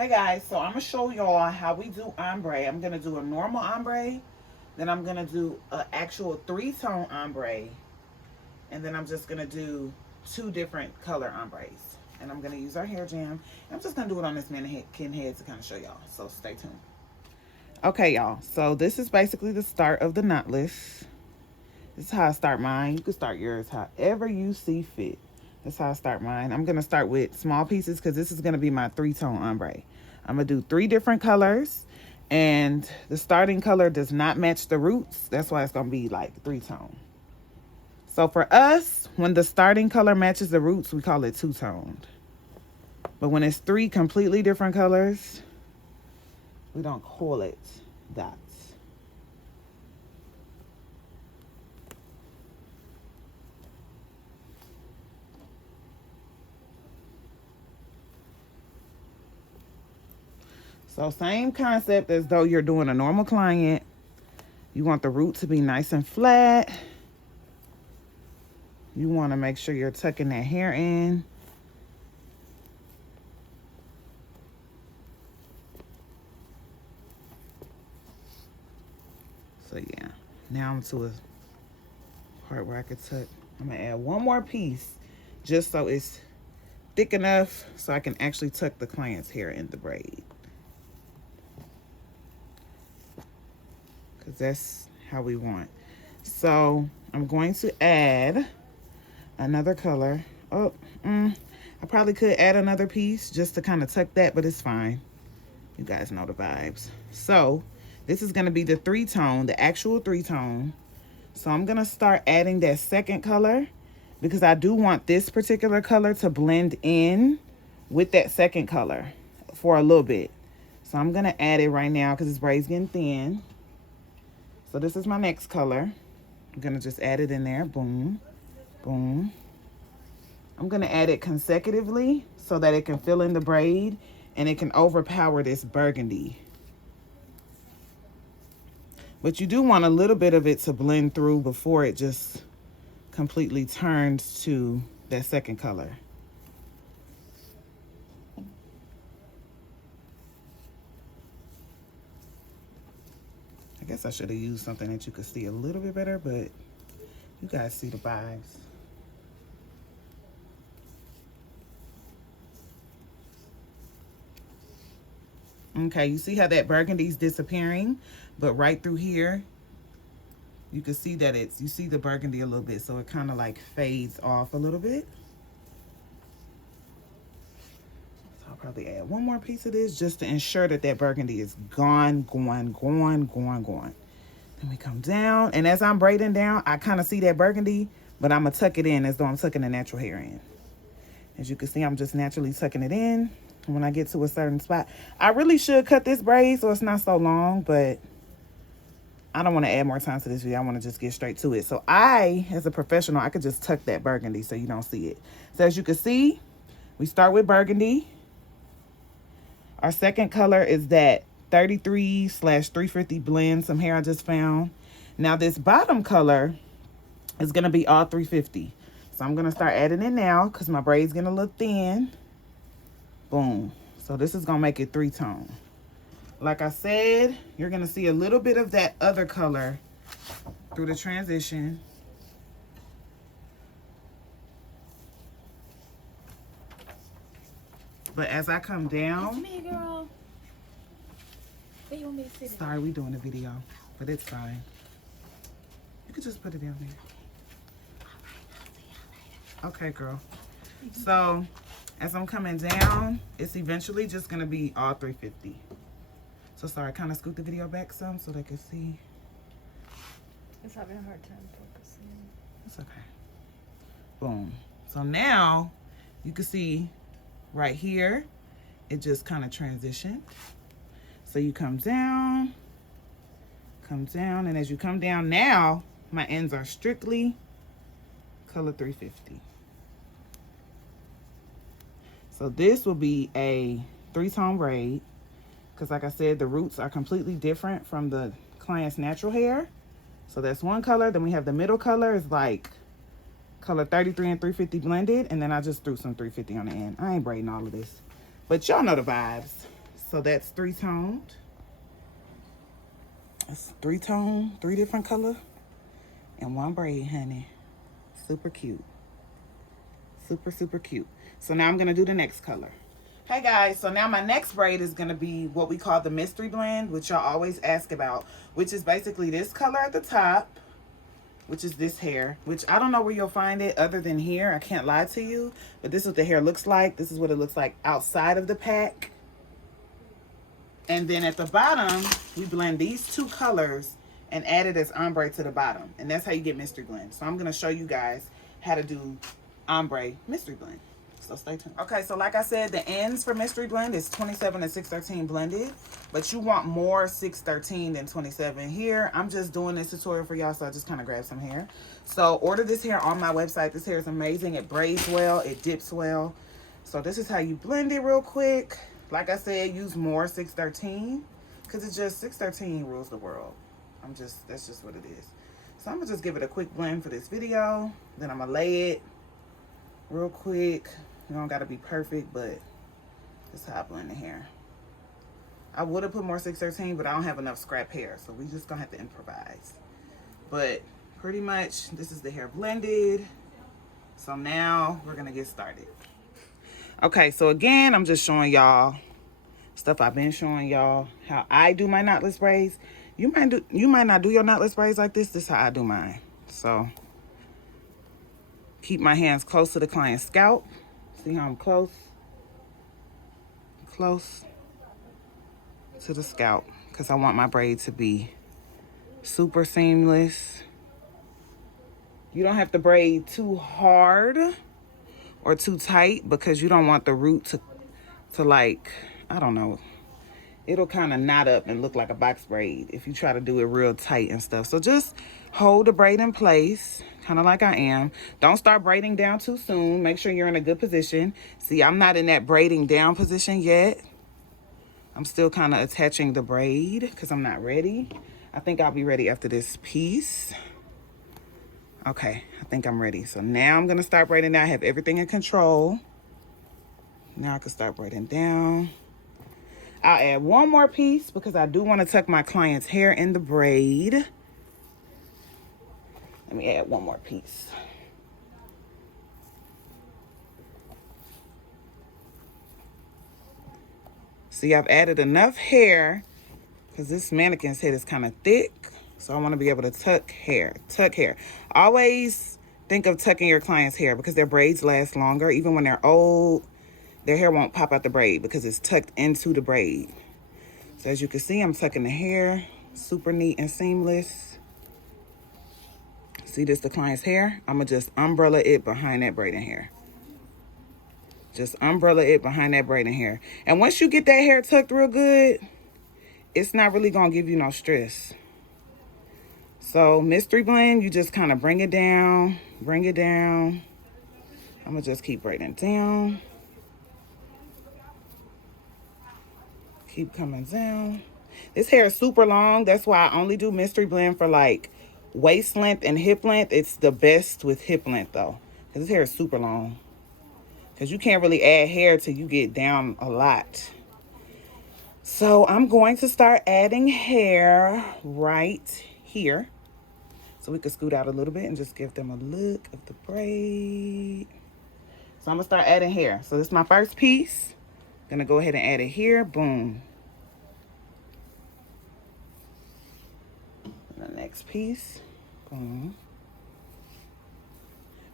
Hey guys, so I'm gonna show y'all how we do ombre. I'm gonna do a normal ombre, then I'm gonna do an actual 3-tone ombre, and then I'm just gonna do 2 different color ombres. And I'm gonna use our hair jam. I'm just gonna do it on this mannequin head to kind of show y'all. So stay tuned. Okay, y'all. So this is basically the start of the knotless. This is how I start mine. You can start yours however you see fit. That's how I start mine. I'm gonna start with small pieces because this is gonna be my 3-tone ombre. I'm gonna do 3 different colors, and the starting color does not match the roots. That's why it's gonna be like 3-tone. So for us, when the starting color matches the roots, we call it 2-toned. But when it's 3 completely different colors, we don't call it that. So same concept as though you're doing a normal client. You want the root to be nice and flat. You want to make sure you're tucking that hair in. So yeah, now I'm to a part where I could tuck. I'm gonna add one more piece just so it's thick enough so I can actually tuck the client's hair in the braid. Because that's how we want. So I'm going to add another color. Oh, I probably could add another piece just to kind of tuck that, but it's fine. You guys know the vibes. So this is going to be the 3-tone, the actual 3-tone. So I'm going to start adding that second color because I do want this particular color to blend in with that second color for a little bit. So I'm going to add it right now because this braid's getting thin. So this is my next color. I'm going to just add it in there. Boom, boom. I'm going to add it consecutively so that it can fill in the braid and it can overpower this burgundy. But you do want a little bit of it to blend through before it just completely turns to that second color. I guess I should have used something that you could see a little bit better, but you guys see the vibes. Okay, you see how that burgundy's disappearing, but right through here, you can see that you see the burgundy a little bit, so it kind of like fades off a little bit. So I'll probably add one more piece of this just to ensure that that burgundy is gone. Then we come down, and as I'm braiding down, I kind of see that burgundy, but I'm gonna tuck it in as though I'm tucking the natural hair in. As you can see, I'm just naturally tucking it in. And when I get to a certain spot, I really should cut this braid so it's not so long, but I don't want to add more time to this video. I want to just get straight to it. So I, as a professional, I could just tuck that burgundy so you don't see it. So as you can see, we start with burgundy. Our second color is that 33/350 blend, some hair I just found. Now this bottom color is going to be all 350. So I'm going to start adding it now because my braid's getting a little thin. Boom. So this is going to make it 3-tone. Like I said, you're going to see a little bit of that other color through the transition. But as I come down... It's me, girl. Where you want me to sit? Sorry, we doing a video, but it's fine. You could just put it down there. Okay, girl. So, as I'm coming down, it's eventually just going to be all 350. So, sorry, kind of scoot the video back some so they can see. It's having a hard time focusing. It's okay. Boom. So, now you can see right here, it just kind of transitioned. So, you come down, and as you come down now, my ends are strictly color 350. So this will be a 3-tone braid because like I said, the roots are completely different from the client's natural hair. So that's one color. Then we have the middle color is like color 33 and 350 blended. And then I just threw some 350 on the end. I ain't braiding all of this, but y'all know the vibes. So that's 3-toned. It's 3-tone, 3 different color, and 1 braid, honey. Super cute. Super, super cute. So now I'm gonna do the next color. Hey guys, so now my next braid is gonna be what we call the mystery blend, which y'all always ask about, which is basically this color at the top, which is this hair, which I don't know where you'll find it other than here. I can't lie to you, but this is what the hair looks like. This is what it looks like outside of the pack. And then at the bottom, we blend these 2 colors and add it as ombre to the bottom. And that's how you get mystery blend. So I'm gonna show you guys how to do ombre mystery blend. So stay tuned. Okay, so like I said, the ends for mystery blend is 27 and 613 blended, but you want more 613 than 27 here. I'm just doing this tutorial for y'all, so I just kind of grabbed some hair. So order this hair on my website. This hair is amazing. It braids well, it dips well. So this is how you blend it real quick. Like I said, use more 613 because it's just 613 rules the world. That's just what it is. So I'm gonna just give it a quick blend for this video. Then I'm gonna lay it real quick. You don't gotta be perfect, but that's how I blend the hair. I would have put more 613, but I don't have enough scrap hair, so we just gonna have to improvise. But pretty much, this is the hair blended. So now we're gonna get started. Okay, so again, I'm just showing y'all stuff I've been showing y'all, how I do my knotless braids. You might not do your knotless braids like this. This is how I do mine. So keep my hands close to the client's scalp. See how I'm close to the scalp, because I want my braid to be super seamless. You don't have to braid too hard or too tight, because you don't want the root to like, I don't know, it'll kind of knot up and look like a box braid if you try to do it real tight and stuff. So just hold the braid in place, kind of like I am. Don't start braiding down too soon. Make sure you're in a good position. See, I'm not in that braiding down position yet. I'm still kind of attaching the braid because I'm not ready. I think I'll be ready after this piece. Okay, I think I'm ready. So now I'm gonna start braiding down. I have everything in control. Now I can start braiding down. I'll add one more piece because I do want to tuck my client's hair in the braid. Let me add one more piece. See, I've added enough hair because this mannequin's head is kind of thick. So I want to be able to tuck hair. Always think of tucking your client's hair because their braids last longer. Even when they're old, their hair won't pop out the braid because it's tucked into the braid. So as you can see, I'm tucking the hair, super neat and seamless. See this, the client's hair? I'm gonna just umbrella it behind that braiding hair. Just umbrella it behind that braiding hair. And once you get that hair tucked real good, it's not really gonna give you no stress. So mystery blend, you just kind of bring it down, bring it down. I'm gonna just keep braiding down. Keep coming down. This hair is super long. That's why I only do mystery blend for like waist length and hip length. It's the best with hip length though, because this hair is super long. Because you can't really add hair till you get down a lot. So I'm going to start adding hair right here. So we can scoot out a little bit and just give them a look of the braid. So I'm gonna start adding hair. So this is my first piece. Gonna go ahead and add it here, boom. And the next piece, boom.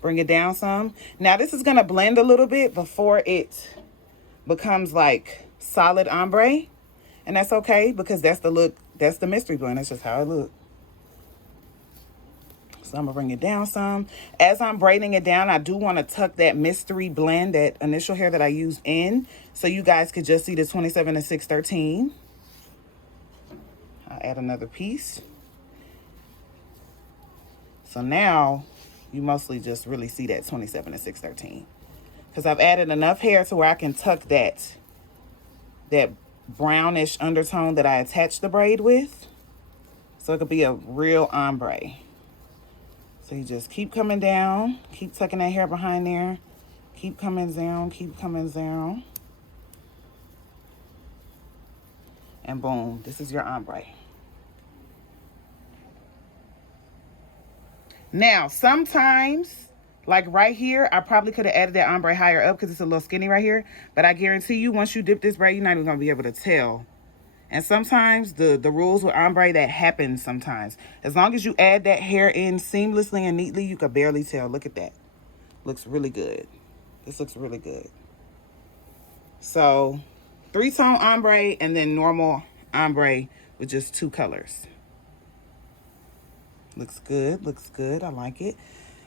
Bring it down some. Now this is gonna blend a little bit before it becomes like solid ombre. And that's okay because that's the look, that's the mystery blend. That's just how it looks. So I'm gonna bring it down some. As I'm braiding it down, I do wanna tuck that mystery blend, that initial hair that I used in, so you guys could just see the 27 and 613. I'll add another piece. So now you mostly just really see that 27 and 613. Because I've added enough hair to where I can tuck that brownish undertone that I attached the braid with. So it could be a real ombre. So you just keep coming down, keep tucking that hair behind there, keep coming down, keep coming down. And boom, this is your ombre. Now, sometimes, like right here, I probably could have added that ombre higher up because it's a little skinny right here. But I guarantee you, once you dip this braid, you're not even going to be able to tell. And sometimes the rules with ombre, that happens sometimes. As long as you add that hair in seamlessly and neatly, you could barely tell. Look at that. Looks really good. This looks really good. So, 3-tone ombre and then normal ombre with just 2 colors. Looks good, looks good. I like it.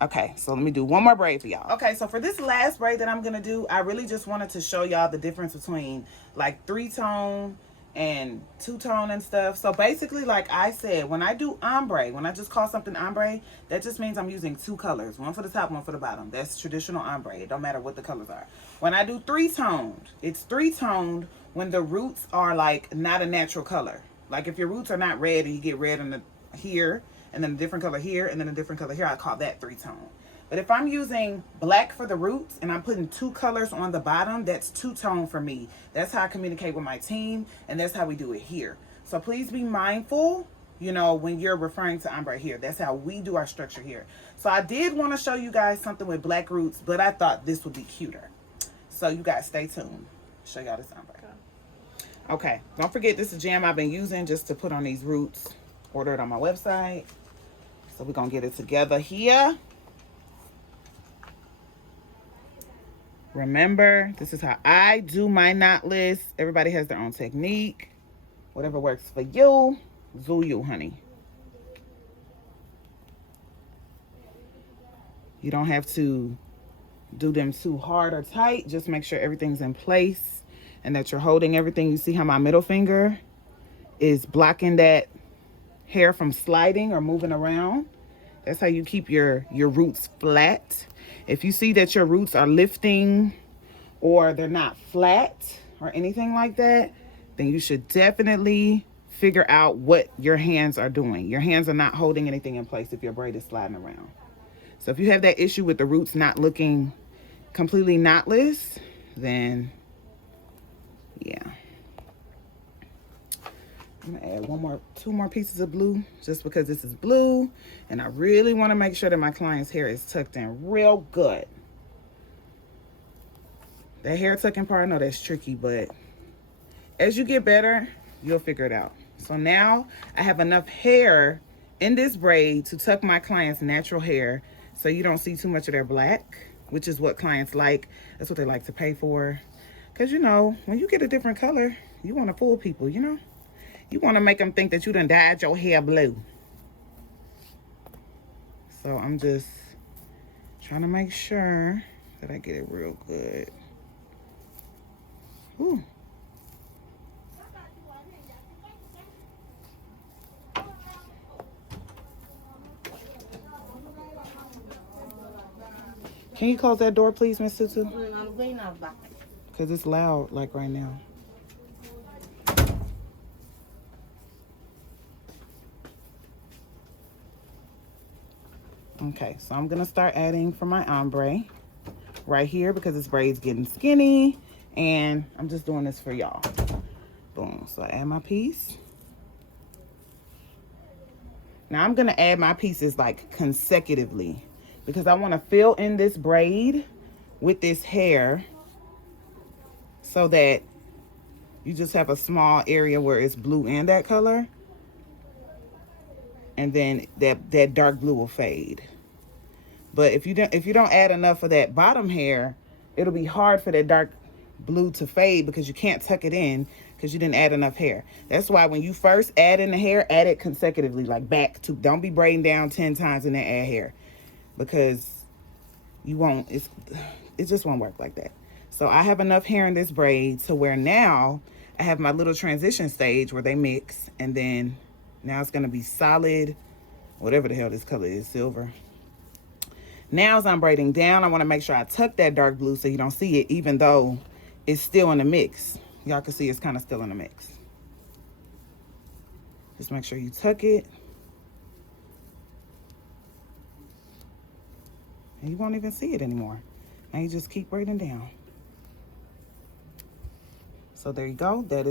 Okay, so let me do one more braid for y'all. Okay, so for this last braid that I'm gonna do, I really just wanted to show y'all the difference between like 3-tone and 2-tone and stuff. So basically, like I said, when I do ombre, when I just call something ombre, that just means I'm using 2 colors, one for the top, one for the bottom. That's traditional ombre. It don't matter what the colors are. When I do 3-toned, it's 3-toned when the roots are like not a natural color. Like if your roots are not red and you get red in the here, and then a different color here, and then a different color here, I call that 3-tone. But if I'm using black for the roots and I'm putting 2 colors on the bottom, that's 2-tone for me. That's how I communicate with my team, and that's how we do it here. So please be mindful, you know, when you're referring to ombre here. That's how we do our structure here. So I did want to show you guys something with black roots, but I thought this would be cuter. So you guys stay tuned. Show y'all this ombre. Okay, don't forget this is jam I've been using just to put on these roots. Order it on my website. So we're going to get it together here. Remember, this is how I do my knotless. Everybody has their own technique. Whatever works for you, do you, honey. You don't have to do them too hard or tight. Just make sure everything's in place and that you're holding everything. You see how my middle finger is blocking that hair from sliding or moving around. That's how you keep your roots flat. If you see that your roots are lifting or they're not flat or anything like that, then you should definitely figure out what your hands are doing. Your hands are not holding anything in place if your braid is sliding around. So if you have that issue with the roots not looking completely knotless, then yeah. I'm gonna add 2 more pieces of blue just because this is blue and I really want to make sure that my client's hair is tucked in real good. That hair tucking part, I know that's tricky, but as you get better, you'll figure it out. So now I have enough hair in this braid to tuck my client's natural hair so you don't see too much of their black, which is what clients like. That's what they like to pay for. Because, you know, when you get a different color, you want to fool people, you know? You want to make them think that you done dyed your hair blue. So I'm just trying to make sure that I get it real good. Ooh. Can you close that door, please, Miss Tutu? Because it's loud, like right now. Okay, so I'm gonna start adding for my ombre right here because this braid's getting skinny and I'm just doing this for y'all. Boom, so I add my piece. Now I'm gonna add my pieces like consecutively because I wanna fill in this braid with this hair so that you just have a small area where it's blue and that color. And then that dark blue will fade. But if you don't add enough of that bottom hair, it'll be hard for that dark blue to fade because you can't tuck it in because you didn't add enough hair. That's why when you first add in the hair, add it consecutively, like back to, don't be braiding down 10 times and then add hair because you won't, it just won't work like that. So I have enough hair in this braid to where now I have my little transition stage where they mix, and then now it's gonna be solid, whatever the hell this color is, silver. Now as I'm braiding down, I wanna make sure I tuck that dark blue so you don't see it, even though it's still in the mix. Y'all can see it's kind of still in the mix. Just make sure you tuck it. And you won't even see it anymore. And you just keep braiding down. So there you go. That is